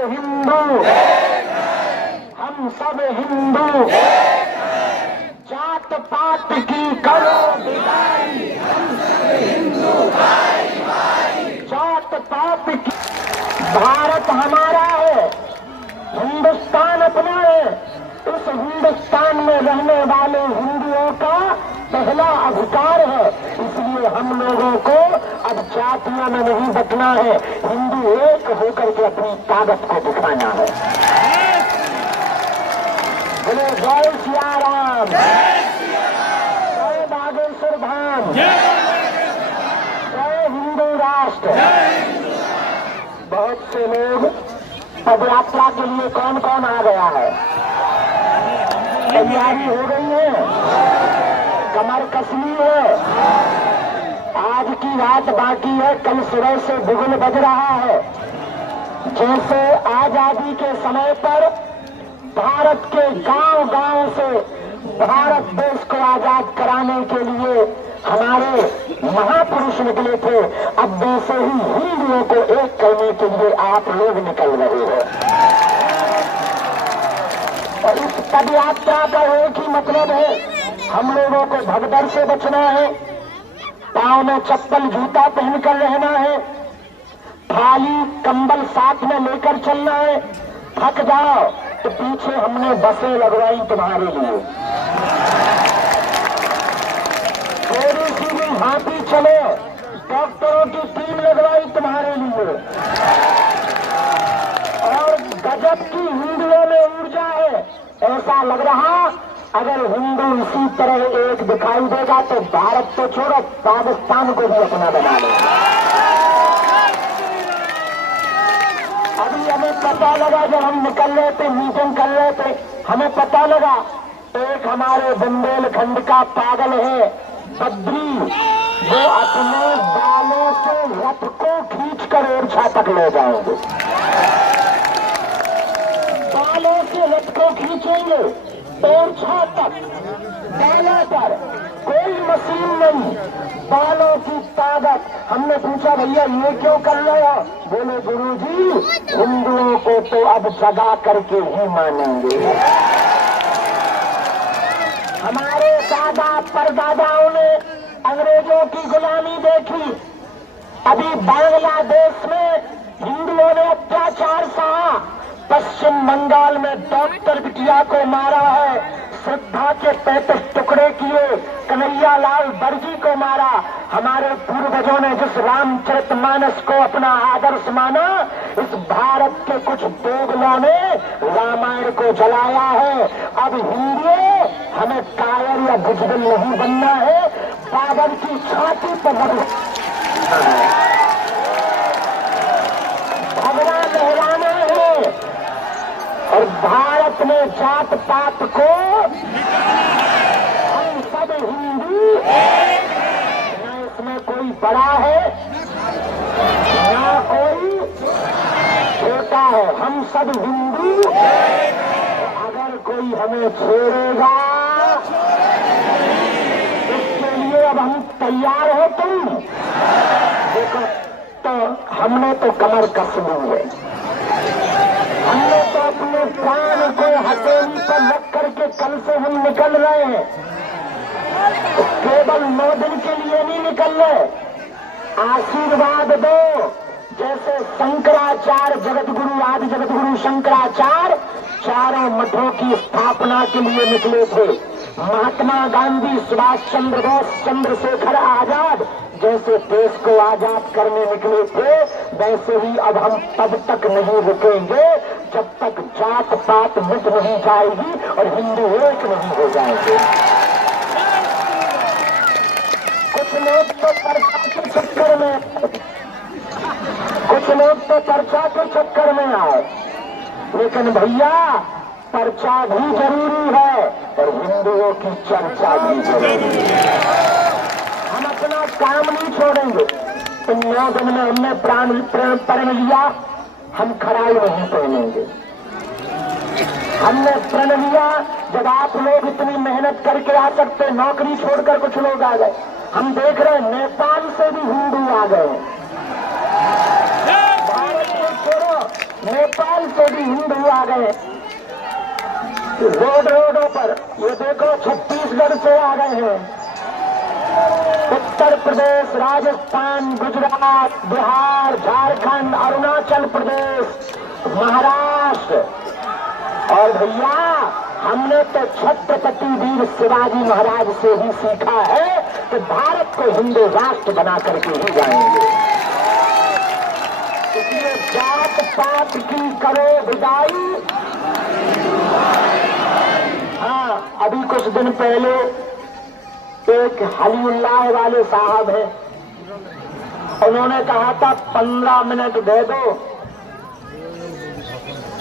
हिंदू, हम सब हिंदू, जात पात की करो विदाई, हम सब हिंदू, जात पात की। भारत हमारा है, हिंदुस्तान अपना है। इस हिंदुस्तान में रहने वाले हिंदुओं का पहला अधिकार है। इसलिए हम लोगों को अब जातियों में नहीं बटना है, हिंदू एक होकर के अपनी ताकत को दिखाना है। बोले जय सिया राम, जय बागेश्वर धाम, जय हिंदू राष्ट्र। बहुत से लोग पद यात्रा के लिए कौन कौन आ गया है? तैयारी हो गई है, कमर कसनी है। आज की रात बाकी है, कल सुबह से बुगुल बज रहा है। जैसे आजादी के समय पर भारत के गांव-गांव से भारत देश को आजाद कराने के लिए हमारे महापुरुष निकले थे, अब वैसे ही हिंदुओं को एक करने के लिए आप लोग निकल रहे हो। और इस पद यात्रा का एक ही मतलब है, हम लोगों को भगदड़ से बचना है, पांव में चप्पल जूता पहनकर रहना है, थाली कंबल साथ में लेकर चलना है। थक जाओ तो पीछे हमने बसें लगवाई तुम्हारे लिए, थोड़ी सी भी हाथी चलो, डॉक्टरों की टीम लगवाई तुम्हारे लिए। और गजब की हिंदुओं में ऊर्जा है। ऐसा लग रहा अगर हिंदू इसी तरह एक दिखाई देगा तो भारत तो छोड़ो, पाकिस्तान को भी अपना बना लेगा। अभी हमें पता लगा, जब हम निकल रहे थे, मीटिंग कर रहे थे, हमें पता लगा एक हमारे बुंदेलखंड का पागल है बद्री, वो अपने बालों से रथ को खींचकर ओरछा तक ले जाएंगे। बालों से रथ को खींचेंगे ओरछा तक, बालों पर कोई मशीन नहीं, बालों की ताकत। हमने पूछा भैया ये क्यों कर रहे हो? बोले गुरुजी हिंदुओं को तो अब जगा करके ही मानेंगे। हमारे दादा परदादाओं ने अंग्रेजों की गुलामी देखी, अभी बांग्लादेश में हिंदुओं ने अत्याचार सहा, पश्चिम बंगाल में डॉक्टर बिटिया को मारा है, श्रद्धा के 35 टुकड़े किए, कन्हैया लाल बर्जी को मारा। हमारे पूर्वजों ने जिस रामचरितमानस को अपना आदर्श माना, इस भारत के कुछ दोगलों ने रामायण को जलाया है। अब हिंदुओं हमें कायर या बुजदिल नहीं बनना है, बाबर की छाती पर भगवा लहराना है। और भारत में जात पात को हम सब हिंदू, न इसमें कोई बड़ा है न कोई छोटा है, हम सब हिंदू। अगर कोई हमें छेड़ेगा इसके लिए अब हम तैयार हो तुम देखो। तो हमने तो कमर कस ली है, हमने तो अपने प्राण को हथेली पर रख करके कल से हम निकल रहे हैं। तो केवल 9 दिन के लिए नहीं निकल रहे, आशीर्वाद दो। जैसे शंकराचार्य जगतगुरु आदि जगतगुरु शंकराचार्य चारों मठों की स्थापना के लिए निकले थे, महात्मा गांधी, सुभाष चंद्र बोस, चंद्रशेखर आजाद जैसे देश को आजाद करने निकले थे, वैसे ही अब हम तब तक नहीं रुकेंगे जब तक जात पात मिट नहीं जाएगी और हिंदू एक नहीं हो जाएंगे। कुछ लोग तो चर्चा के चक्कर में, कुछ लोग तो चर्चा के चक्कर में आए, लेकिन भैया पर्चा भी जरूरी है और हिंदुओं की चर्चा भी जरूरी है। हम अपना काम नहीं छोड़ेंगे। इन 9 दिन में हमने प्रण लिया, हम खराई नहीं पहनेंगे। हमने प्रण लिया, जब आप लोग इतनी मेहनत करके आ सकते, नौकरी छोड़कर कुछ लोग आ गए, हम देख रहे हैं नेपाल से भी हिंदू आ गए। भारत को छोड़ो, नेपाल से भी हिंदू आ गए रोडों पर। ये देखो छत्तीसगढ़ से आ गए हैं, उत्तर प्रदेश, राजस्थान, गुजरात, बिहार, झारखंड, अरुणाचल प्रदेश, महाराष्ट्र। और भैया हमने तो छत्रपति वीर शिवाजी महाराज से ही सीखा है कि भारत को हिंदू राष्ट्र बना करके ही जाएंगे। इसलिए जात पात की करो विदाई। हाँ, अभी कुछ दिन पहले एक हलीउल्लाह वाले साहब हैं, उन्होंने कहा था 15 मिनट दे दो,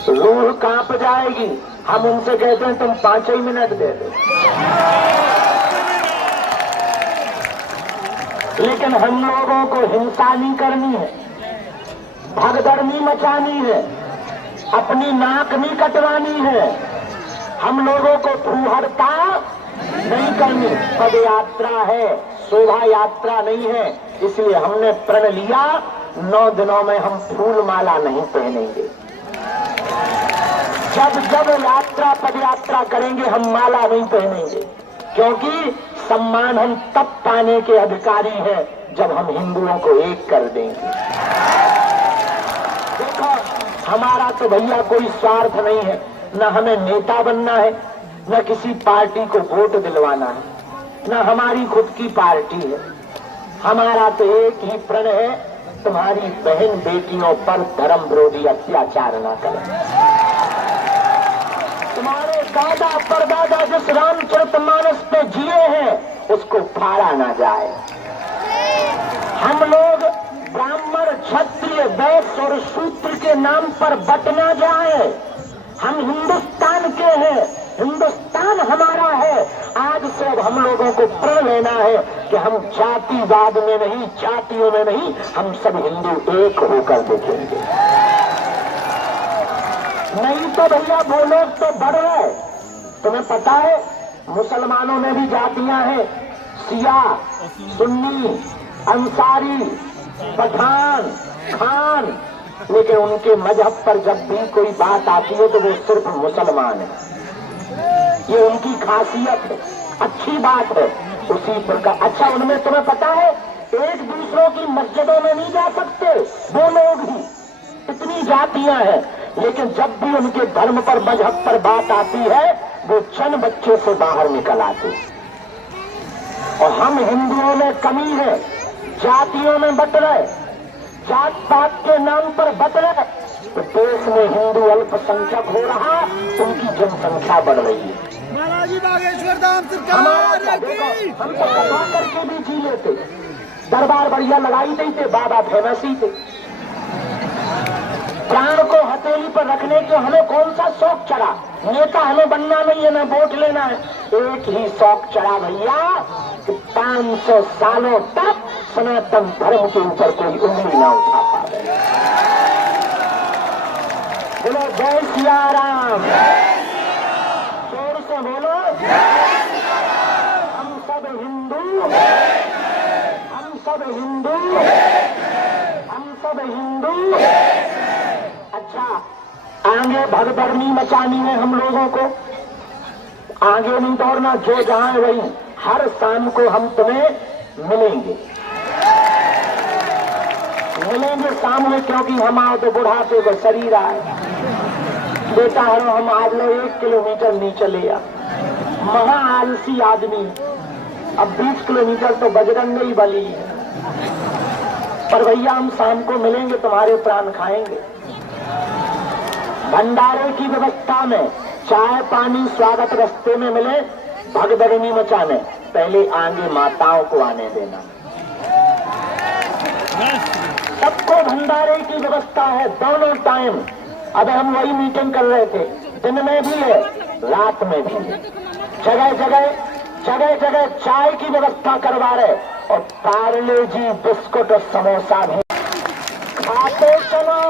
रूह कांप जाएगी। हम उनसे कहते हैं तुम 5 ही मिनट दे दो। लेकिन हम लोगों को हिंसा नहीं करनी है, भगदड़ नहीं मचानी है, अपनी नाक नहीं कटवानी है, हम लोगों को फूहड़ता नहीं करनी। पद यात्रा है, शोभा यात्रा नहीं है। इसलिए हमने प्रण लिया 9 दिनों में हम फूल माला नहीं पहनेंगे। जब जब यात्रा पद यात्रा करेंगे हम माला नहीं पहनेंगे, क्योंकि सम्मान हम तब पाने के अधिकारी हैं जब हम हिंदुओं को एक कर देंगे। देखो हमारा तो भैया कोई स्वार्थ नहीं है, न हमें नेता बनना है, न किसी पार्टी को वोट दिलवाना है, न हमारी खुद की पार्टी है। हमारा तो एक ही प्रण है, तुम्हारी बहन बेटियों पर धर्म विरोधी अत्याचार न करें। तुम्हारे दादा परदादा जिस रामचरितमानस पे जिए हैं उसको फाड़ा ना जाए। हम लोग ब्राह्मण, क्षत्रिय, वैश्य और शूद्र के नाम पर बट ना जाए। हम हिंदुस्तान के हैं, हिंदुस्तान हमारा है। आज से अब हम लोगों को प्रण लेना है कि हम जातिवाद में नहीं, जातियों में नहीं, हम सब हिंदू एक होकर देखेंगे। नहीं तो भैया वो लोग तो बढ़ रहे। तुम्हें पता है मुसलमानों में भी जातियां हैं, शिया, सुन्नी, अंसारी, पठान, खान। लेकिन उनके मजहब पर जब भी कोई बात आती है तो वो सिर्फ मुसलमान है। ये उनकी खासियत है, अच्छी बात है। उसी प्रकार अच्छा उनमें तुम्हें पता है एक दूसरों की मस्जिदों में नहीं जा सकते वो लोग ही, इतनी जातियां हैं। लेकिन जब भी उनके धर्म पर, मजहब पर बात आती है वो चंद बच्चे से बाहर निकल आते। और हम हिंदुओं में कमी है, जातियों में बट रहे, जात पात के नाम पर बट रहे। तो देश में हिंदू अल्पसंख्यक हो रहा, उनकी जनसंख्या बढ़ रही है। महाराजी बागेश्वर धाम सरकार की। हम तो कथा करके भी जी लेते, दरबार बढ़िया लगाई देते, बाबा फेमस ही थे। प्राण को हथेली पर रखने के हमें कौन सा शौक चढ़ा? नेता हमें बनना नहीं है, ना वोट लेना है। एक ही शौक चढ़ा भैया कि 500 सालों तक सनातन धर्म के ऊपर कोई उंगली ना उठा पाए। बोलो जय सिया राम, जोर से बोलो। हम सब हिंदू, हम सब हिंदू, हम सब हिंदू। अच्छा आगे भगदड़ नहीं मचानी है हम लोगों को, आगे नहीं दौड़ना, जो जहां है वही। हर शाम को हम तुम्हें मिलेंगे शाम में, क्योंकि हमारे तो बुढ़ापे का शरीर आए। बेटा हम आज लो 1 किलोमीटर नहीं चले, महा आलसी आदमी। अब 20 किलोमीटर तो बजरंग ही बली है। पर भैया हम शाम को मिलेंगे, तुम्हारे प्राण खाएंगे। भंडारे की व्यवस्था में चाय पानी स्वागत रास्ते में मिले, भगदड़ नहीं मचाने। पहले आगे माताओं को आने देना। सबको भंडारे की व्यवस्था है दोनों टाइम। अब हम वही मीटिंग कर रहे थे, दिन में भी है रात में भी है। जगह जगह चाय की व्यवस्था करवा रहे, और पार्ले जी बिस्कुट और समोसा भी खाते चलो,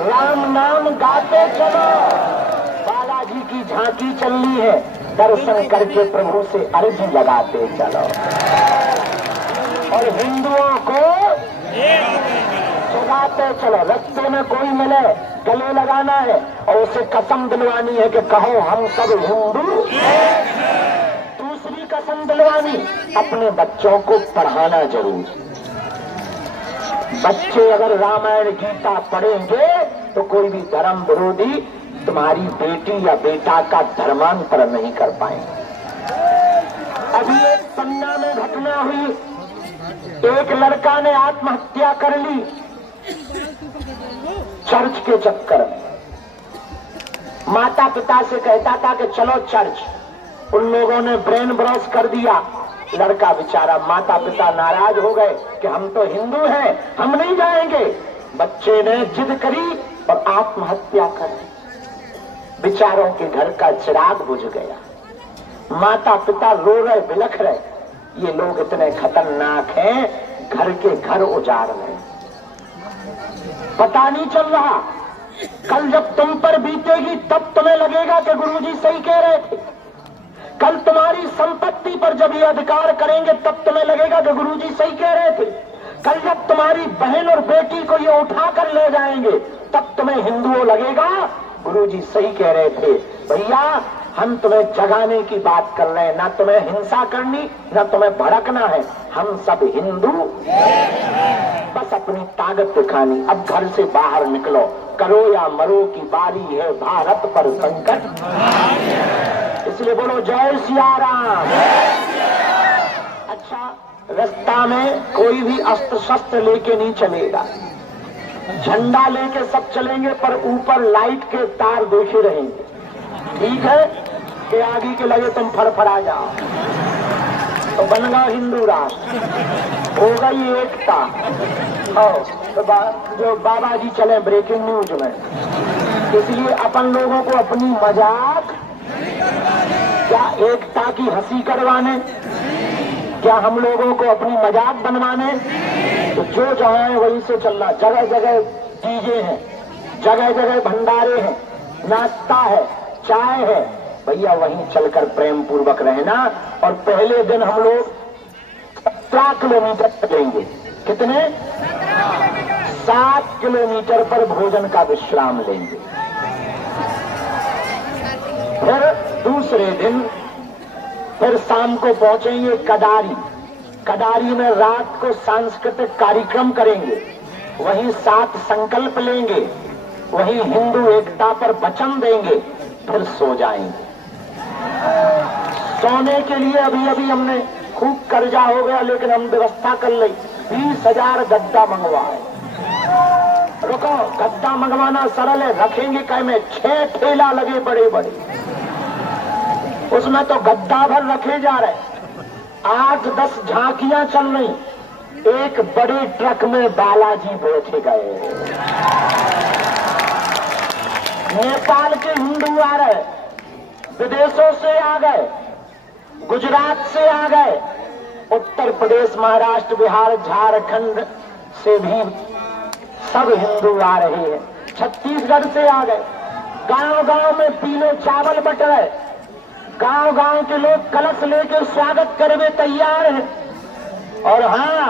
राम नाम गाते चलो। बालाजी की झांकी चल रही है, दर्शन करके प्रभु से अर्जी लगाते चलो। और हिंदुओं को जगाते चलते चलो, रास्ते में कोई मिले गले लगाना है और उसे कसम दिलवानी है कि कहो हम सब हिंदू। दूसरी कसम दिलवानी, अपने बच्चों को पढ़ाना जरूर। बच्चे अगर रामायण गीता पढ़ेंगे तो कोई भी धर्म विरोधी तुम्हारी बेटी या बेटा का धर्मांतर नहीं कर पाएंगे। अभी एक पन्ना में घटना हुई, एक लड़का ने आत्महत्या कर ली चर्च के चक्कर में। माता पिता से कहता था कि चलो चर्च, उन लोगों ने ब्रेन वॉश कर दिया। लड़का बेचारा, माता पिता नाराज हो गए कि हम तो हिंदू हैं, हम नहीं जाएंगे। बच्चे ने जिद करी और आत्महत्या कर दी। बेचारों के घर का चिराग बुझ गया। माता पिता रो रहे, बिलख रहे, ये लोग इतने खतरनाक हैं, घर के घर उजाड़ रहे। पता नहीं चल रहा, कल जब तुम पर बीतेगी तब तुम्हें लगेगा कि गुरुजी सही कह रहे थे। कल तुम्हारी संपत्ति पर जब ये अधिकार करेंगे तब तुम्हें लगेगा कि गुरुजी सही कह रहे थे। कल जब तुम्हारी बहन और बेटी को ये उठा कर ले जाएंगे तब तुम्हें हिंदुओं लगेगा गुरुजी सही कह रहे थे। भैया, हम तुम्हें जगाने की बात कर रहे हैं, ना तुम्हें हिंसा करनी, ना तुम्हें भड़कना है। हम सब हिंदू, बस अपनी ताकत दिखानी। अब घर से बाहर निकलो, करो या मरो की बारी है भारत पर संकट। इसलिए बोलो जय सिया राम। अच्छा, रास्ता में कोई भी अस्त्र शस्त्र लेके नहीं चलेगा, झंडा लेके सब चलेंगे, पर ऊपर लाइट के तार देखे रहेंगे। ठीक है कि आगे के लगे तुम फड़फड़ा जाओ तो बन गया हिंदू राष्ट्र, हो गई एकता। तो जो बाबा जी चले ब्रेकिंग न्यूज में, इसलिए अपन लोगों को अपनी मजाक, क्या एकता की हंसी करवाने, क्या हम लोगों को अपनी मजाक बनवाने? तो जो जहाँ है वहीं से चलना। जगह जगह डीजे हैं, जगह जगह भंडारे हैं, नाश्ता है, चाय है, भैया वहीं चलकर प्रेम पूर्वक रहना। और पहले दिन हम लोग 17 किलोमीटर चलेंगे। कितने? 7 किलोमीटर पर भोजन का विश्राम लेंगे। फिर दूसरे दिन फिर शाम को पहुंचेंगे कडारी। कडारी में रात को सांस्कृतिक कार्यक्रम करेंगे, वहीं 7 संकल्प लेंगे, वहीं हिंदू एकता पर वचन देंगे, फिर सो जाएंगे। सोने के लिए अभी अभी हमने खूब कर्जा हो गया, लेकिन हम व्यवस्था कर ली। 20,000 गद्दा मंगवाए। रुको, गद्दा मंगवाना सरल है, रखेंगे कै में 6 ठेला लगे बड़े बड़े, उसमें तो गद्दा भर रखे जा रहे। 8-10 झांकियां चल रही, एक बड़े ट्रक में बालाजी बैठे गए। नेपाल के हिंदू आ रहे, विदेशों से आ गए, गुजरात से आ गए, उत्तर प्रदेश, महाराष्ट्र, बिहार, झारखंड से भी सब हिंदू आ रहे हैं। छत्तीसगढ़ से आ गए। गांव गांव में पीले चावल बट रहे, गांव गांव के लोग कलश लेकर स्वागत करने तैयार हैं। और हाँ,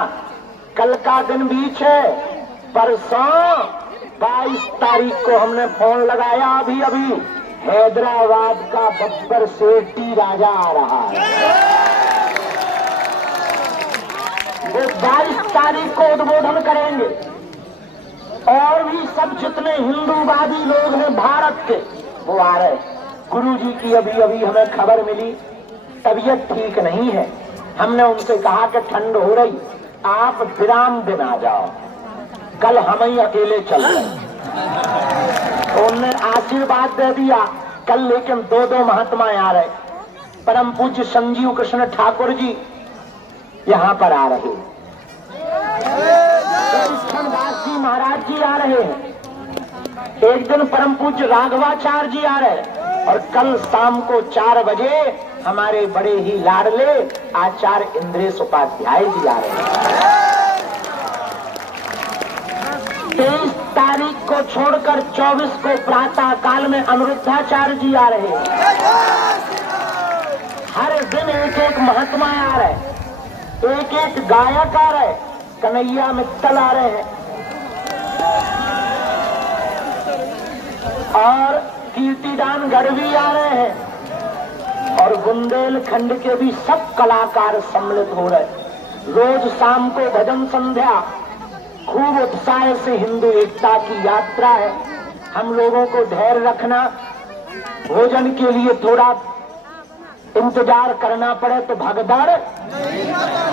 कल का दिन बीच है, परसों 22 तारीख को हमने फोन लगाया, अभी अभी हैदराबाद का बब्बर सेठी राजा आ रहा है। वो 22 तारीख को उद्बोधन करेंगे। और भी सब जितने हिंदूवादी लोग हैं भारत के, वो आ रहे। गुरुजी की अभी अभी हमें खबर मिली, तबीयत ठीक नहीं है। हमने उनसे कहा कि ठंड हो रही, आप विराम दिन आ जाओ, कल हम ही अकेले चल रहे। उन्होंने आशीर्वाद दे दिया कल, लेकिन 2 महात्मा आ रहे। परम पूज्य संजीव कृष्ण ठाकुर जी यहाँ पर आ रहे, कृष्णदास जी महाराज जी आ रहे हैं, एक दिन परम पूज्य राघवाचार्य जी आ रहे, और कल शाम को 4 बजे हमारे बड़े ही लाडले आचार्य इंद्रेश उपाध्याय जी आ रहे हैं। 23 तारीख को छोड़कर 24 को प्रातः काल में अनिरुद्धाचार्य जी आ रहे हैं। हर दिन एक एक महात्मा आ रहे, एक एक गायक आ रहे, कन्हैया मित्तल आ रहे हैं, और कीर्तिदान गढ़ भी आ रहे हैं और बुंदेलखंड के भी सब कलाकार सम्मिलित हो रहे। रोज शाम को भजन संध्या, खूब उत्साह से हिंदू एकता की यात्रा है। हम लोगों को धैर्य रखना, भोजन के लिए थोड़ा इंतजार करना पड़े तो भगदड़।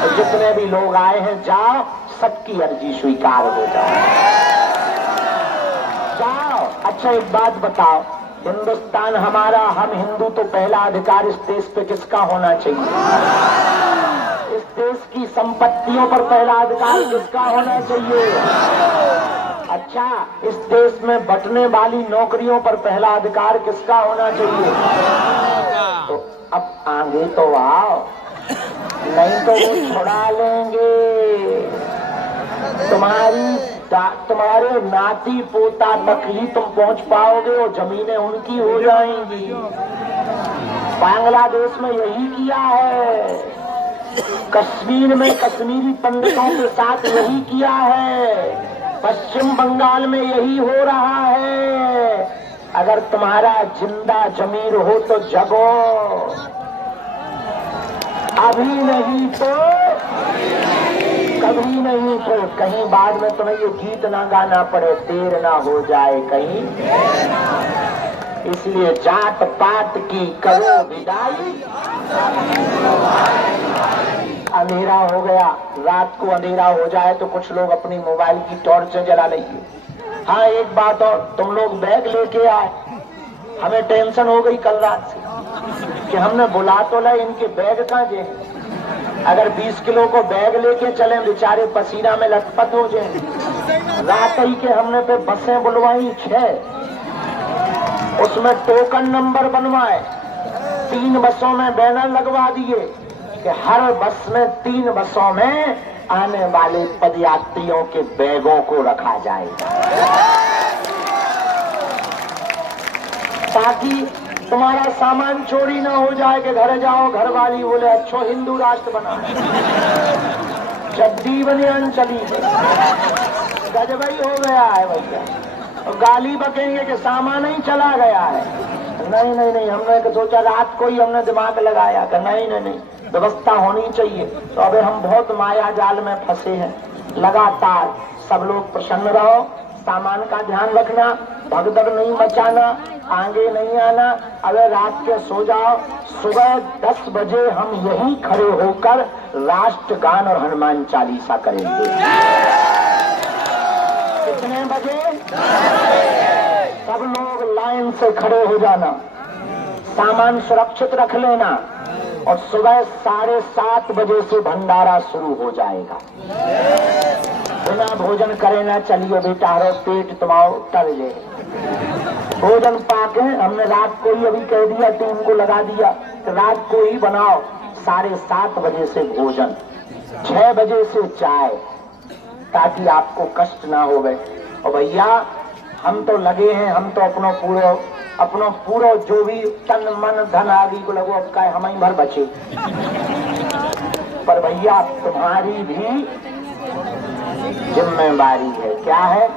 तो जितने भी लोग आए हैं जाओ, सबकी अर्जी स्वीकार हो जाओ। अच्छा एक बात बताओ, हिंदुस्तान हमारा, हम हिंदू, तो पहला अधिकार इस देश पे किसका होना चाहिए? इस देश की संपत्तियों पर पहला अधिकार किसका होना चाहिए? अच्छा, इस देश में बंटने वाली नौकरियों पर पहला अधिकार किसका होना चाहिए? तो अब आगे तो आओ, नहीं तो वो छुड़ा लेंगे। तुम्हारे नाती पोता तक ही तुम पहुंच पाओगे, वो जमीनें उनकी हो जाएंगी। बांग्लादेश में यही किया है, कश्मीर में कश्मीरी पंडितों के साथ यही किया है, पश्चिम बंगाल में यही हो रहा है। अगर तुम्हारा जिंदा जमीर हो तो जगो, अभी नहीं तो कभी नहीं, तो कहीं बाद में तुम्हें ये गीत ना गाना पड़े, देर ना हो जाए कहीं। इसलिए जात पात की करो विदाई। अंधेरा हो गया, रात को अंधेरा हो जाए तो कुछ लोग अपनी मोबाइल की टॉर्च जला लेंगे। हाँ एक बात और, तुम लोग बैग लेके आए, हमें टेंशन हो गई कल रात से कि हमने बुला तो ला, इनके बैग कहाँ जे। अगर 20 किलो को बैग लेके चले, बेचारे पसीना में लथपथ हो जाएंगे। रात ही के हमने पे बसें बुलवाई 6, उसमें टोकन नंबर बनवाए, 3 बसों में बैनर लगवा दिए कि हर बस में 3 बसों में आने वाले पदयात्रियों के बैगों को रखा जाएगा, ताकि तुम्हारा सामान चोरी ना हो जाए कि घर जाओ घर वाली बोले अच्छो हिंदू राष्ट्र बना, जद्दी बनियान चली गजबई हो गया है भैया। तो गाली बकेंगे कि सामान ही चला गया है। नहीं नहीं नहीं, हमने सोचा रात को ही हमने दिमाग लगाया कि नहीं नहीं नहीं, व्यवस्था होनी चाहिए। तो अबे हम बहुत माया जाल में फंसे हैं। लगातार सब लोग प्रसन्न रहो, सामान का ध्यान रखना, भगदड़ नहीं मचाना, आगे नहीं आना। अगर रात के सो जाओ, सुबह 10 बजे हम यहीं खड़े होकर राष्ट्रगान और हनुमान चालीसा करेंगे। कितने बजे? सब लोग लाइन से खड़े हो जाना, सामान सुरक्षित रख लेना और सुबह 7:30 बजे से भंडारा शुरू हो जाएगा। बिना भोजन करे ना चलिए बेटा, हरो पेट तुम्हारा तर ले। भोजन पाके हमने रात को ही अभी कह दिया, टीम को लगा दिया कि रात को ही बनाओ। 7:30 बजे से भोजन, 6 बजे से चाय, ताकि आपको कष्ट ना हो गए। और भैया हम तो लगे हैं, हम तो अपनो पूरा जो भी तन मन धन आदि को लगो अब का हम ही भर बचे। पर भैया तुम्हारी भी जिम्मेदारी है। क्या है?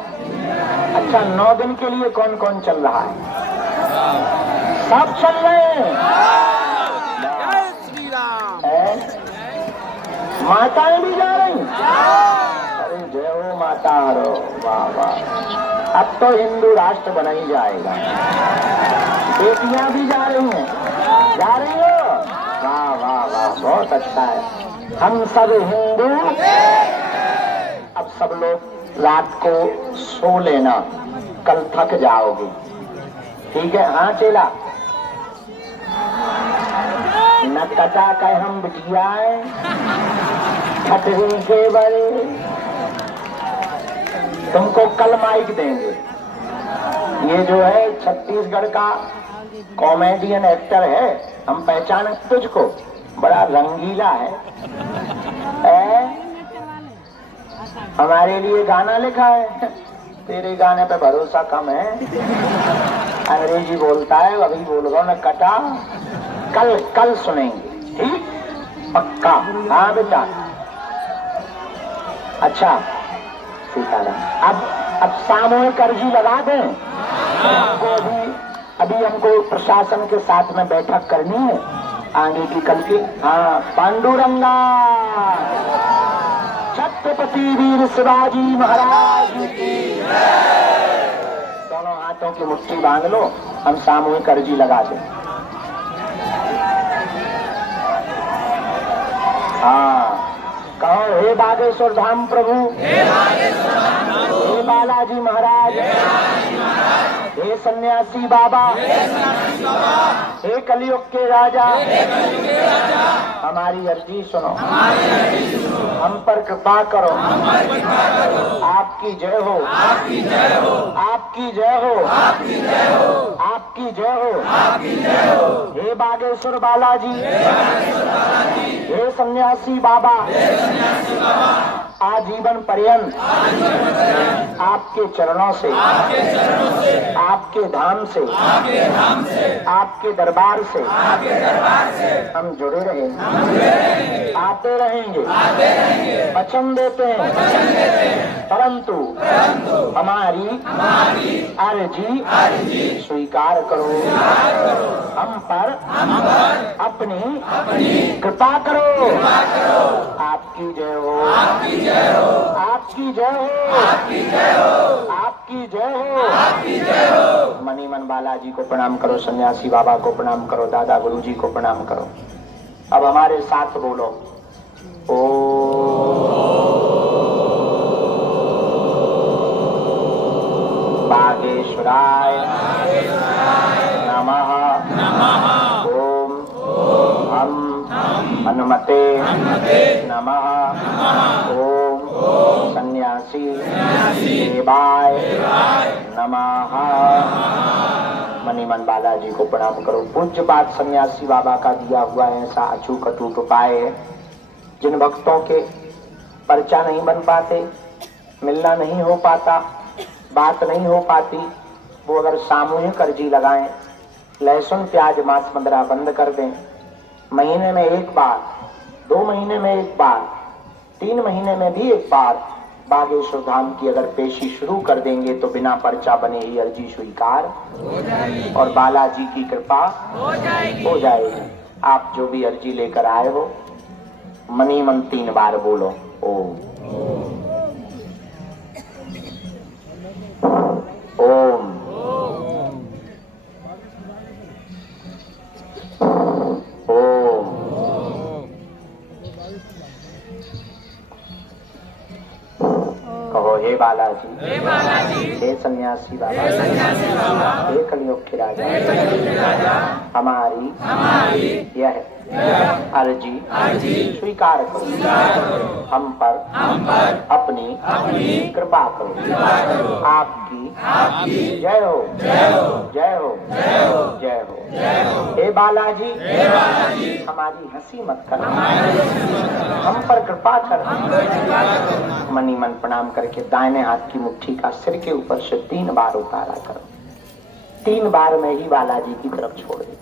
अच्छा 9 दिन के लिए कौन कौन चल रहा है? सब चल रहे हैं। जय श्री राम। माताएं भी जा रही, अरे जय हो माता रो, वाह वाह। अब तो हिंदू राष्ट्र बना ही जाएगा। बेटियां भी जा रही हैं, जा रही हो, वाह वाह वाह, बहुत अच्छा है। हम सब हिंदू। अब सब लोग रात को सो लेना, कल थक जाओगे, ठीक है? हाँ चेला, न कटा कह हम बिटियाए खटरी के बड़े। तुमको कल माइक देंगे। ये जो है छत्तीसगढ़ का कॉमेडियन एक्टर है, हम पहचाने तुझको, बड़ा रंगीला है। हमारे लिए गाना लिखा है, तेरे गाने पे भरोसा कम है। अंग्रेजी बोलता है, अभी बोल रहा हूं ना कटा, कल सुनेंगे, ठीक? पक्का? हाँ बेटा। अच्छा सीताराम। अब अब सामूहिक अर्जी लगा दें। हमको अभी हमको प्रशासन के साथ में बैठक करनी है आगे की कल की। हाँ, पांडुरंगा छत्रपति वीर शिवाजी महाराज की। दोनों हाथों की मुट्ठी बांध लो, हम सामूहिक अर्जी लगा दें। हाँ, कहो हे बागेश्वर धाम प्रभु, हे बालाजी महाराज, हे सन्यासी बाबा, हे कलयुग के राजा, हमारी अर्जी सुनो, हम पर कृपा करो, आपकी जय हो, आपकी जय हो, आपकी जय हो, आपकी जय हो। हे बागेश्वर बालाजी, हे सन्यासी बाबा, आजीवन पर्यंत आपके चरणों से, आपके धाम से, आपके दरबार से हम जुड़े रहेंगे, आते रहेंगे, वचन देते हैं, परंतु हमारी अर्जी स्वीकार करो, हम पर अपनी कृपा करो। आपकी जय हो, आपकी जय हो, आपकी जय हो, आपकी जय हो, आपकी जय हो, आपकी जय हो। मनीमन बालाजी को प्रणाम करो, सन्यासी बाबा को प्रणाम करो, दादा गुरुजी को प्रणाम करो। अब हमारे साथ बोलो, ओ बागेश्वराय नमः। ओम हम हनुमते नमः। ओम सन्यासी देवाय नमः। मनीमन बालाजी को प्रणाम करो। पूज्य बात सन्यासी बाबा का दिया हुआ ऐसा अचूक अटूट उपाय है, जिन भक्तों के पर्चा नहीं बन पाते, मिलना नहीं हो पाता, बात नहीं हो पाती, वो अगर सामूहिक अर्जी लगाएं, लहसुन प्याज मांस मदिरा बंद कर दें, महीने में एक बार, 2 महीने में एक बार, 3 महीने में भी एक बार बागेश्वर धाम की अगर पेशी शुरू कर देंगे तो बिना पर्चा बने ही अर्जी स्वीकार हो जाएगी और बालाजी की कृपा हो जाएगी। आप जो भी अर्जी लेकर आए हो, मनी मन 3 बार बोलो, ओम ओम ओम। कहो हे बालाजी, हे सन्यासी बाबा, हे कलयुग के राजा, हमारी यह अर्जी स्वीकार करो, हम पर अपनी कृपा करो। आपकी जय हो, जय हो, जय हो। हे बालाजी, हमारी हंसी मत कर, हम पर कृपा कर। मनी मन प्रणाम करके दाहिने हाथ की मुट्ठी का सिर के ऊपर से 3 बार उतारा करो। 3 बार में ही बालाजी की तरफ छोड़ दे।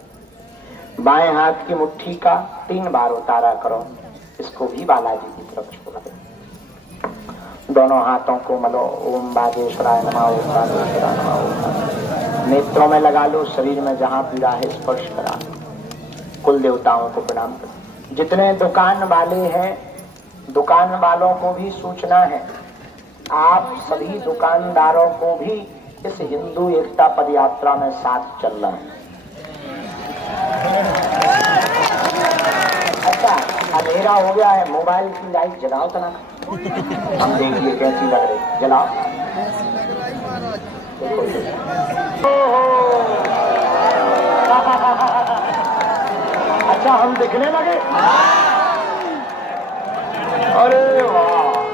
बाएं हाथ की मुट्ठी का 3 बार उतारा करो, इसको भी बालाजी की तरफ छोड़ दे। दोनों हाथों को मलो, ओम बागेश्वराय नमः, ओम बागेश्वराय नमः, ओम। नेत्रों में लगा लो, शरीर में जहां पीड़ा है स्पर्श करा लो। कुल देवताओं को प्रणाम करो। जितने दुकान वाले हैं, दुकान वालों को भी सूचना है, आप सभी दुकानदारों को भी इस हिंदू एकता पद यात्रा में साथ चलना है। अच्छा, अंधेरा हो गया है, मोबाइल की लाइट जलाओ तना, हम देखिए कैसी लग रही, जलाओ। अच्छा, हम दिखने लगे, अरे वाह।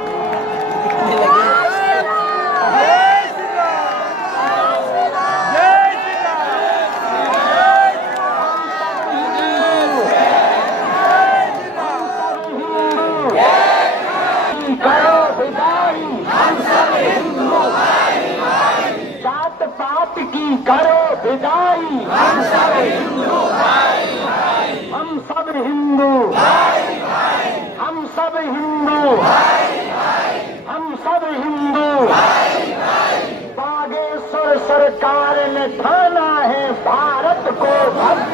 करो विदाई, हम सब हिंदू भाई भाई, हम सब हिंदू भाई भाई, हम सब हिंदू भाई भाई, हम सब हिंदू भाई भाई। ठाना है भारत को भक्त।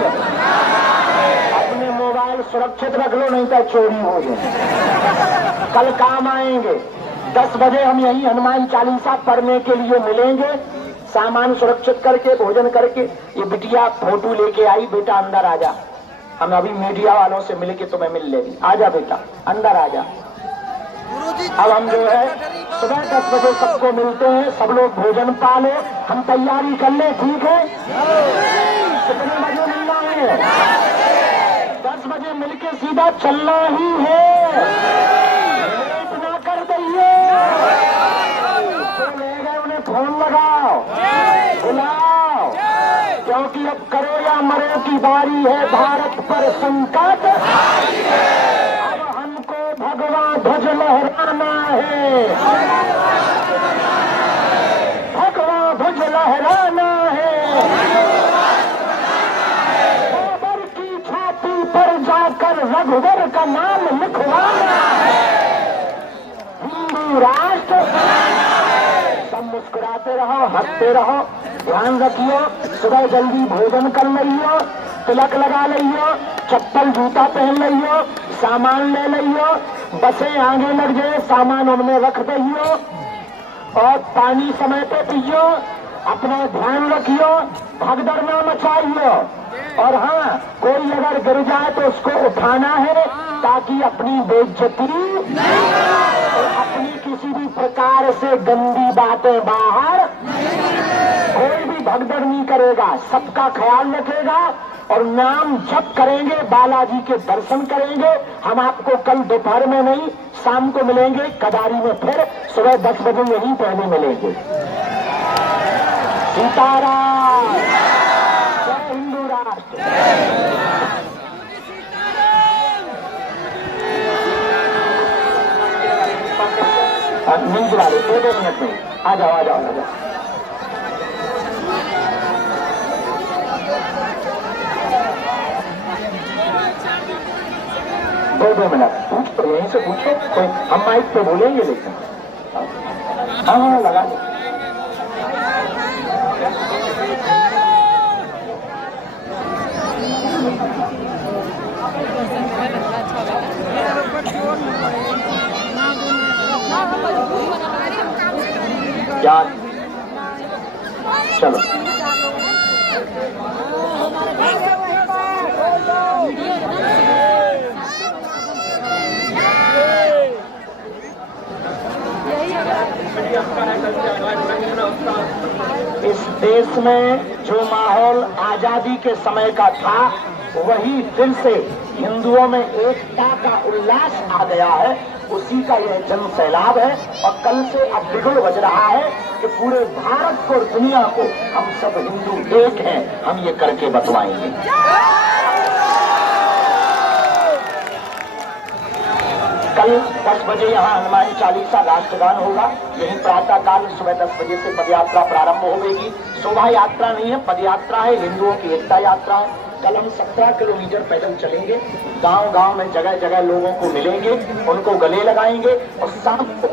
अपने मोबाइल सुरक्षित रख लो, नहीं तो चोरी हो जाए, कल काम आएंगे। 10 बजे हम यही हनुमान चालीसा पढ़ने के लिए मिलेंगे, सामान सुरक्षित करके, भोजन करके। ये बिटिया फोटो लेके आई, बेटा अंदर आ जा, हम अभी मीडिया वालों से मिलके तुम्हें मिल लेगी। आजा बेटा, अंदर आ जा। अब हम जो है सुबह 10 बजे सबको मिलते हैं, सब लोग भोजन पा लो, हम तैयारी कर ले, ठीक है? कितने बजे मिलना है? 10 बजे मिलके सीधा चलना ही है, लेट ना कर दइए। तो ले गए, उन्हें फोन लगाओ, बुलाओ, क्योंकि अब करो या मरो की बारी है, भारत पर संकट। अब हमको भगवा ध्वज लहराना है, भगवा ध्वज लहराना है, बाबर की छाती पर जाकर रघुवर का नाम लिखवाना है। हिंदू राष्ट्र, सब मुस्कुराते रहो, हंसते रहो। ध्यान रखियो, सुबह जल्दी भोजन कर लियो, तिलक लगा लियो, चप्पल जूता पहन लियो, सामान ले लियो, बसें आगे लग जाए, सामान उनमें रख दियो, और पानी समय पे पियो। अपना ध्यान रखियो, भगदड़ ना मचाइयो। और हाँ, कोई अगर गिर जाए तो उसको उठाना है, ताकि अपनी बेइज्जती और अपनी किसी भी प्रकार से गंदी बातें बाहर, कोई भी भगदड़ नहीं करेगा, सबका ख्याल रखेगा। और नाम जप करेंगे, बालाजी के दर्शन करेंगे। हम आपको कल दोपहर में नहीं, शाम को मिलेंगे कदारी में, फिर सुबह 10 बजे यहीं पहले मिलेंगे। सीताराम, जय हिंदू राष्ट्र। नींद वाले 2 मिनट में आ जाओ, आ जाओ, आ जाओ। दो मिनट पूछ, यहीं से पूछो, कोई हम माइक पे बोलेंगे, लेकिन हाँ हाँ लगा दो। क्या चलो इस देश में जो माहौल आजादी के समय का था, वही फिर से हिंदुओं में एकता का उल्लास आ गया है। उसी का यह जन सैलाब है। और कल से अब बिगुल बज रहा है कि पूरे भारत को और दुनिया को हम सब हिंदू एक हैं, हम ये करके बतलाएंगे। कल 10 बजे यहाँ हनुमान चालीसा राष्ट्रगान होगा। यही प्रातः काल सुबह 10 बजे से पदयात्रा प्रारंभ होगी। शोभा यात्रा नहीं है, पदयात्रा है, हिंदुओं की एकता यात्रा है। कल हम 17 किलोमीटर पैदल चलेंगे, गांव गांव में जगह जगह लोगों को मिलेंगे, उनको गले लगाएंगे और शाम को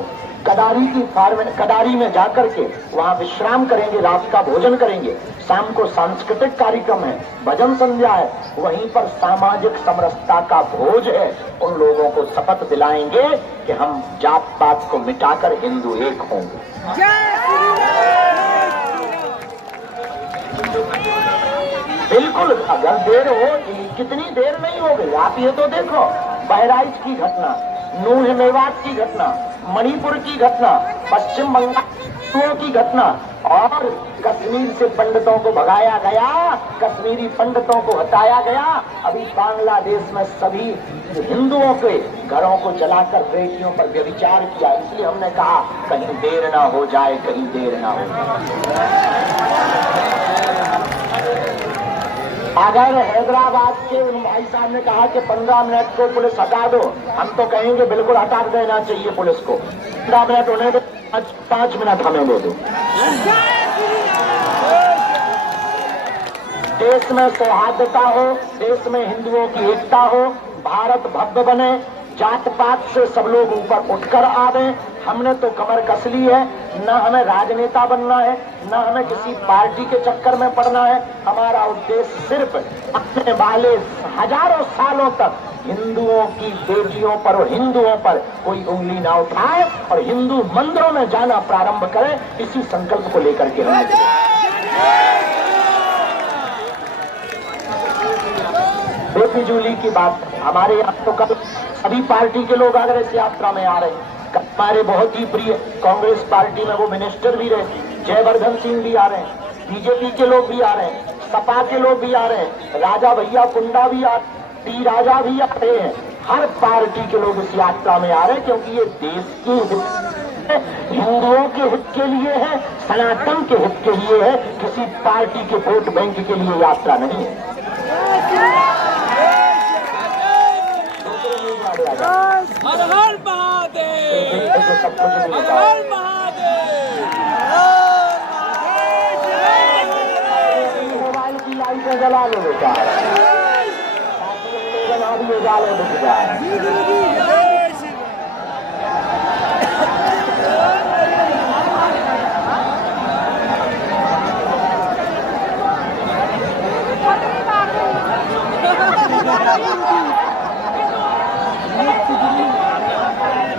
कदारी में जाकर के वहाँ विश्राम करेंगे, रात का भोजन करेंगे। शाम को सांस्कृतिक कार्यक्रम है, भजन संध्या है, वहीं पर सामाजिक समरसता का भोज है। उन लोगों को शपथ दिलाएंगे कि हम जात पात को मिटाकर हिंदू एक होंगे। बिल्कुल, अगर देर हो, कितनी देर नहीं हो गई, आप ये तो देखो, बहराइच की घटना, नूह मेवात की घटना, मणिपुर की घटना, पश्चिम बंगाल की घटना, और कश्मीर से पंडितों को भगाया गया, कश्मीरी पंडितों को हटाया गया। अभी बांग्लादेश में सभी हिंदुओं के घरों को जलाकर बेटियों पर व्यभिचार किया। इसलिए हमने कहा कहीं देर ना हो जाए, कहीं देर ना हो जाए। अगर हैदराबाद के उन भाई साहब ने कहा कि 15 मिनट को पुलिस हटा दो, हम तो कहेंगे बिल्कुल हटा देना चाहिए पुलिस को। 15 मिनट उन्हें दो, 5 मिनट हमें दे दो। देश में सौहार्दता हो, देश में हिंदुओं की एकता हो, भारत भव्य बने, जात पात से सब लोग ऊपर उठकर आवे। हमने तो कमर कस ली है, न हमें राजनेता बनना है, न हमें किसी पार्टी के चक्कर में पड़ना है। हमारा उद्देश्य सिर्फ अपने वाले हजारों सालों तक हिंदुओं की बेटियों पर और हिंदुओं पर कोई उंगली ना उठाए और हिंदू मंदिरों में जाना प्रारंभ करे, इसी संकल्प को लेकर के हम बेटी जूली की बात। हमारे यहाँ तो कल सभी पार्टी के लोग अगर इस यात्रा में आ रहे हैं। हमारे बहुत ही प्रिय कांग्रेस पार्टी में वो मिनिस्टर भी रहे, जयवर्धन सिंह भी आ रहे हैं, बीजेपी के लोग भी आ रहे हैं, सपा के लोग भी आ रहे हैं, राजा भैया कुंडा भी आ, टी राजा भी आ रहे हैं। हर पार्टी के लोग इस यात्रा में आ रहे हैं क्योंकि ये देश के हित, हिंदुओं के हित के लिए है, सनातन के हित के लिए है, किसी पार्टी के वोट बैंक के लिए यात्रा नहीं है। हर हर महादेव, हर हर महादेव। मोबाइल की लाइटें जला लो बेटा, जला दिए जाले बुझ जाए।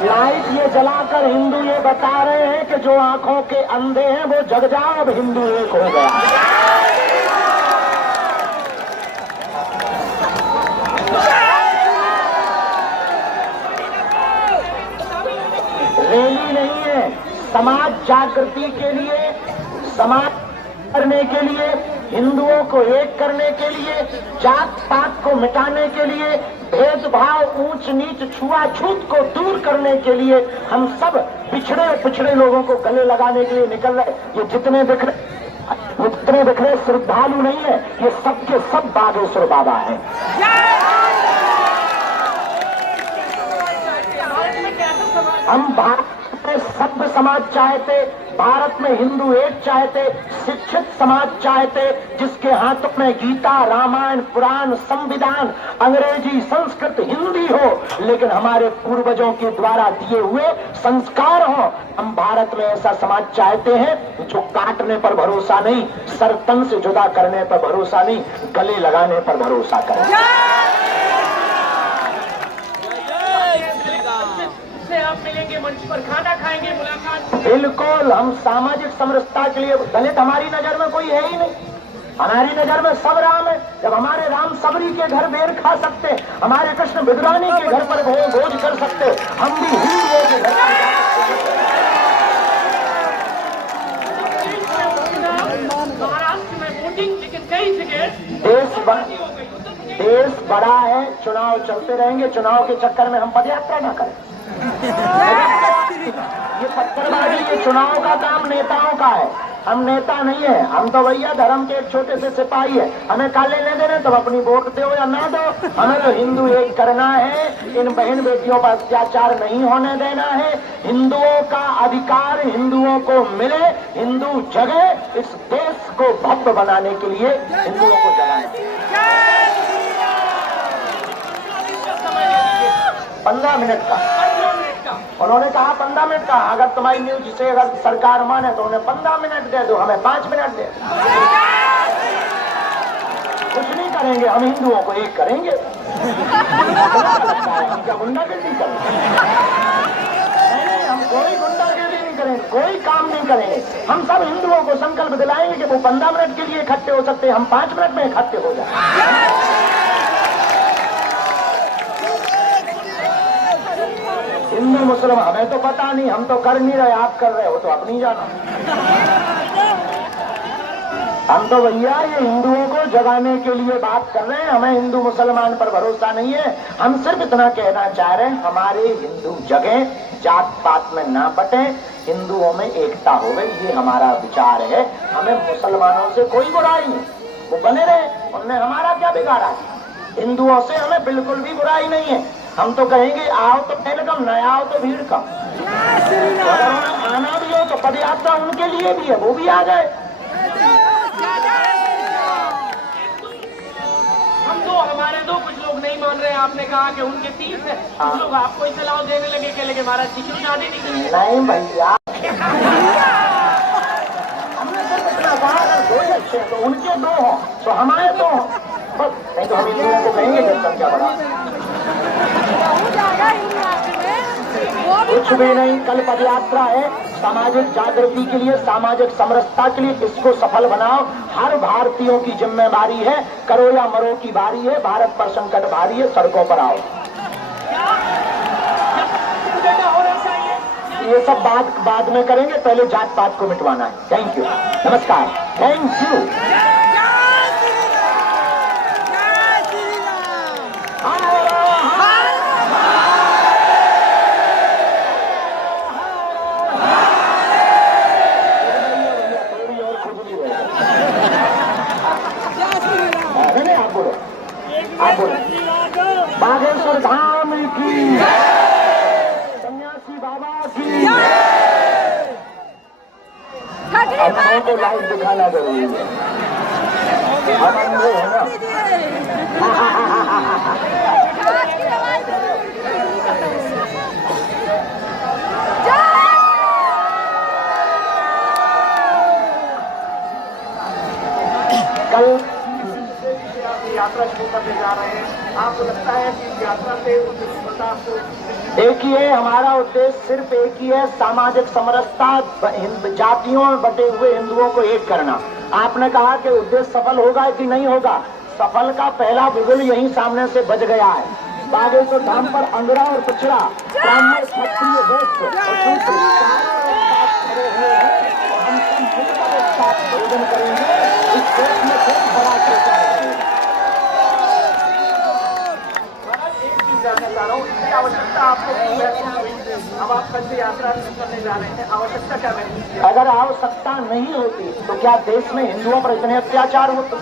लाइट ये जलाकर हिंदू ये बता रहे हैं कि जो आंखों के अंधे हैं वो जग जाओ, अब हिंदू एक हो गया। रैली नहीं है, समाज जागृति के लिए, समाज करने के लिए, हिंदुओं को एक करने के लिए, जात पात को मिटाने के लिए, भेदभाव ऊंच नीच छुआछूत को दूर करने के लिए हम सब पिछड़े लोगों को गले लगाने के लिए निकल रहे। ये जितने दिख रहे श्रद्धालु नहीं है, ये सबके सब बागेश्वर बाबा हैं। हम भारत में सभ्य समाज चाहते, भारत में हिंदू एक चाहते, शिक्षित समाज चाहते, जिसके हाथों में गीता, रामायण, पुराण, संविधान, अंग्रेजी, संस्कृत, हिंदी हो, लेकिन हमारे पूर्वजों के द्वारा दिए हुए संस्कार हो। हम भारत में ऐसा समाज चाहते हैं जो काटने पर भरोसा नहीं, सर तन से जुदा करने पर भरोसा नहीं, गले लगाने पर भरोसा करे। आप मिलेंगे, मंच पर खाना खाएंगे, मुलाकात। बिल्कुल, हम सामाजिक समरसता के लिए, दलित हमारी नजर में कोई है ही नहीं, हमारी नजर में सब राम है। जब हमारे राम सबरी के घर बेर खा सकते, हमारे कृष्ण विद्रानी के घर पर भोज कर सकते, हम भी हिंदुओं के घर महाराष्ट्र में वोटिंग, लेकिन कई जगह देश बड़ा है, चुनाव चलते रहेंगे, चुनाव के चक्कर में हम पदयात्रा न करें। ये पत्थरबाजी, ये चुनाव का काम नेताओं का है, हम नेता नहीं है। हम तो भैया धर्म के एक छोटे से सिपाही है, हमें काले ले दे रहे, तो अपनी वोट दो या ना दो, हमें तो हिंदू एक करना है, इन बहन बेटियों पर अत्याचार नहीं होने देना है, हिंदुओं का अधिकार हिंदुओं को मिले, हिंदू जगह, इस देश को भव्य बनाने के लिए हिंदुओं को जगाना। 15 मिनट का उन्होंने कहा, 15 मिनट का। अगर तुम्हारी न्यूज से अगर सरकार माने तो उन्हें 15 मिनट दे दो, हमें 5 मिनट दे दो। कुछ नहीं करेंगे, हम हिंदुओं को एक करेंगे। हम क्या गुंडागर्दी करेंगे? हम कोई गुंडागर्दी नहीं करेंगे, कोई काम नहीं करेंगे। हम सब हिंदुओं को संकल्प दिलाएंगे कि वो 15 मिनट के लिए इकट्ठे हो सकते हैं, हम 5 मिनट में इकट्ठे हो जाए। हिंदू मुस्लिम हमें तो पता नहीं, हम तो कर नहीं रहे, आप कर रहे हो तो अपनी जाना। हम तो भैया ये हिंदुओं को जगाने के लिए बात कर रहे हैं, हमें हिंदू मुसलमान पर भरोसा नहीं है। हम सिर्फ इतना कहना चाह रहे हैं, हमारे हिंदू जगह जात पात में ना बटे, हिंदुओं में एकता हो गई, ये हमारा विचार है। हमें मुसलमानों से कोई बुराई नहीं, वो बने रहे, उनने हमारा क्या बिगाड़ा। हिंदुओं से हमें बिल्कुल भी बुराई नहीं है। हम तो कहेंगे आओ तो वेलकम, न आओ तो भीड़ कम। अगर उन्हें आना भी हो तो पदयात्रा उनके लिए भी है, वो भी आ जाए। हम तो हमारे दो कुछ लोग नहीं मान रहे हैं। आपने कहा कि उनके 30 है, कुछ लोग आपको ही सलाह देने लगे कि लेकिन महाराज जी क्यों शादी नहीं करेंगे? नहीं भैया, हमने सिर्फ इतना कहा अगर दो ही अच्छे हैं तो उनके दो हों तो हमारे दो हों, बस। नहीं तो हम हिंदुओं को कहेंगे जनसंख्या बढ़ा। कुछ भी नहीं, कल पदयात्रा है सामाजिक जागृति के लिए, सामाजिक समरसता के लिए। इसको सफल बनाओ, हर भारतीयों की जिम्मेदारी है। करो या मरो की बारी है, भारत पर संकट भारी है, सड़कों पर आओ। ये सब बात बाद में करेंगे, पहले जात पात को मिटवाना है। थैंक यू, नमस्कार, थैंक यू। बागेश्वर धाम की, सन्यासी बाबा की। हम को लाइव दिखाना जरूरी है, हम अंधे हैं ना। कल यात्रा शुरू करने जा रहे हैं, आपको लगता है कि इस यात्रा से देखिए हमारा उद्देश्य सिर्फ एक ही है, सामाजिक समरसता, जातियों में बटे हुए हिंदुओं को एक करना। आपने कहा कि उद्देश्य सफल होगा कि नहीं होगा, सफल का पहला बिगुल यहीं सामने से बज गया है। बागेश्वर धाम पर अंगड़ा और पिछड़ा, ब्राह्मण, क्षत्रिय, वैश्य और शूद्र खड़े हुए हैं और हम सब मिलकर एक साथ भोजन करेंगे। इस देश में बहुत बड़ा चर्चा है। जानना चाह रहा हूँ, इसकी आवश्यकता आपको अब आप कल से यात्रा करने जा रहे हैं, आवश्यकता क्या है? अगर आवश्यकता नहीं होती तो क्या देश में हिंदुओं पर इतने अत्याचार होते?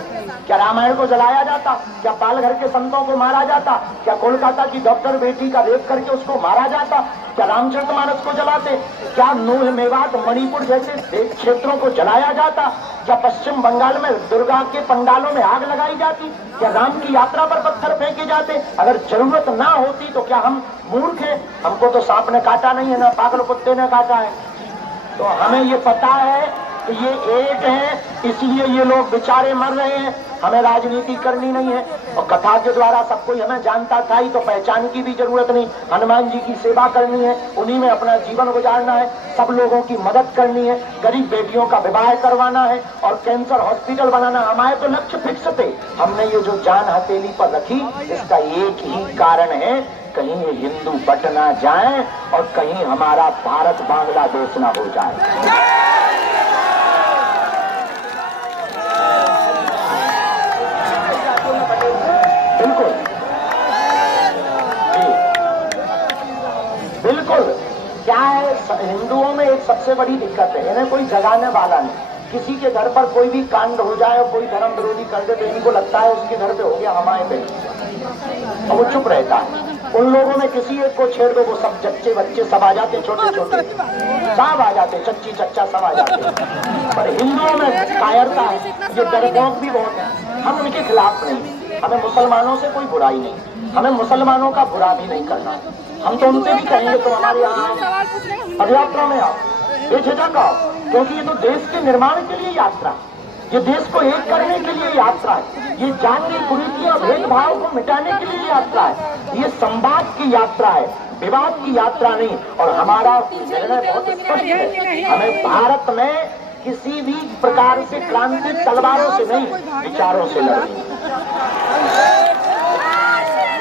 क्या रामायण को जलाया जाता? क्या पालघर के संतों को मारा जाता? क्या कोलकाता की डॉक्टर बेटी का रेप करके उसको मारा जाता? क्या रामचरितमानस को जलाते? क्या नूह, मेवात, मणिपुर जैसे क्षेत्रों को जलाया जाता? क्या पश्चिम बंगाल में दुर्गा के पंडालों में आग लगाई जाती? क्या राम की यात्रा पर पत्थर फेंके जाते? अगर जरूरत ना होती तो क्या हम मूर्ख हैं? हमको तो सांप ने काटा नहीं है, ना पागल कुत्ते ने काटा है। तो हमें ये पता है कि ये एक है, इसलिए ये लोग बेचारे मर रहे हैं। हमें राजनीति करनी नहीं है और कथा के द्वारा सब कोई हमें जानता था ही, तो पहचान की भी जरूरत नहीं। हनुमान जी की सेवा करनी है, उन्हीं में अपना जीवन गुजारना है, सब लोगों की मदद करनी है, गरीब बेटियों का विवाह करवाना है और कैंसर हॉस्पिटल बनाना। हमारे तो लक्ष्य फिक्स थे। हमने ये जो जान हथेली पर रखी, इसका एक ही कारण है, कहीं ये हिंदू बट ना जाए और कहीं हमारा भारत बांग्लादेश ना हो जाए। बिल्कुल, क्या है, हिंदुओं में एक सबसे बड़ी दिक्कत है, इन्हें कोई जगाने वाला नहीं। किसी के घर पर कोई भी कांड हो जाए और कोई धर्म विरोधी कर दे तो इनको लगता है उसके घर पे हो गया, हमारे पे, और वो चुप रहता है। उन लोगों में किसी एक को छेड़ दो, वो सब बच्चे बच्चे सब आ जाते, छोटे छोटे सब आ जाते, चच्ची चच्चा सब आ जाते। पर हिंदुओं में कायरता है, ये डरपोक भी बहुत है। हम उनके खिलाफ नहीं, हमें मुसलमानों से कोई बुराई नहीं, हमें मुसलमानों का बुरा भी नहीं करना। हम तो उनसे भी कहेंगे तो हमारे यहाँ पदयात्रा में आओ, बेझिझक आओ, क्योंकि ये तो देश के निर्माण के लिए यात्रा है, ये देश को एक करने के लिए यात्रा है, ये जाति कुरीति और भेदभाव को मिटाने के लिए यात्रा है, ये संवाद की यात्रा है, विवाद की यात्रा नहीं। और हमारा निर्णय बहुत स्पष्ट है, हमें भारत में किसी भी प्रकार से क्रांति तलवारों से नहीं, विचारों से लड़नी।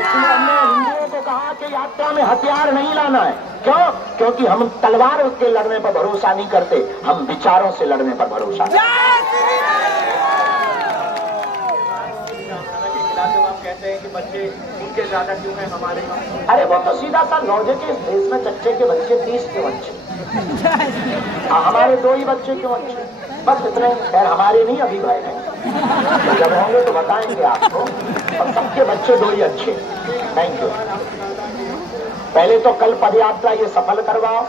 हमने हिंदुओं को कहा कि यात्रा में हथियार नहीं लाना है। क्यों? क्योंकि हम तलवार के लड़ने पर भरोसा नहीं करते, हम विचारों से लड़ने पर भरोसा करते। आप कहते हैं कि बच्चे उनके ज्यादा क्यों हैं हमारे? अरे वो तो सीधा सा लॉजिक है, इस देश में चच्चे के बच्चे 30 के बच्चे, हमारे 2 ही बच्चे क्यों अच्छे, बस इतने। खैर हमारे नहीं, अभी भाई नहीं, तो जब होंगे तो बताएंगे आपको। और सबके बच्चे 2 ही अच्छे। Thank you. पहले तो कल पदयात्रा ये सफल करवाओ,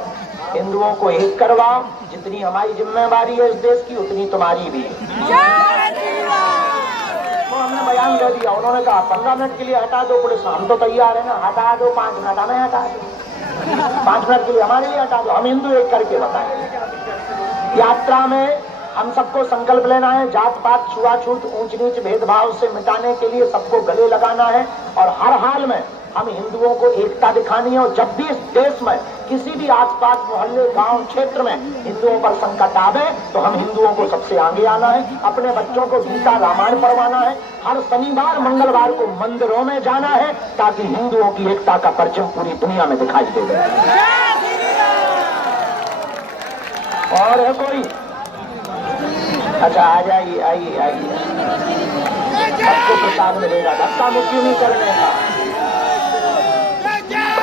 हिंदुओं को एक करवाओ। जितनी हमारी जिम्मेवारी है इस देश की, उतनी तुम्हारी भी है। वो हमने बयान दे दिया, उन्होंने कहा 15 मिनट के लिए हटा दो पुलिस, हम तो तैयार है ना, हटा दो 5 मिनट, हमें हटा दो 5 मिनट के लिए हमारे लिए हटा दो, हम हिंदू एक करके बताएंगे। यात्रा में हम सबको संकल्प लेना है, जात पात छुआछूत ऊंच नीच भेदभाव से मिटाने के लिए सबको गले लगाना है और हर हाल में हम हिंदुओं को एकता दिखानी है। और जब भी इस देश में किसी भी आसपास मोहल्ले गांव क्षेत्र में हिंदुओं पर संकट आवे तो हम हिंदुओं को सबसे आगे आना है, अपने बच्चों को गीता रामायण पढ़वाना है, हर शनिवार मंगलवार को मंदिरों में जाना है ताकि हिंदुओं की एकता का परचम पूरी दुनिया में दिखाई दे। और है कोई? अच्छा आ जाइए, आइए आइए, सबको प्रसाद मिलेगा, धक्का मुक्की नहीं करने का।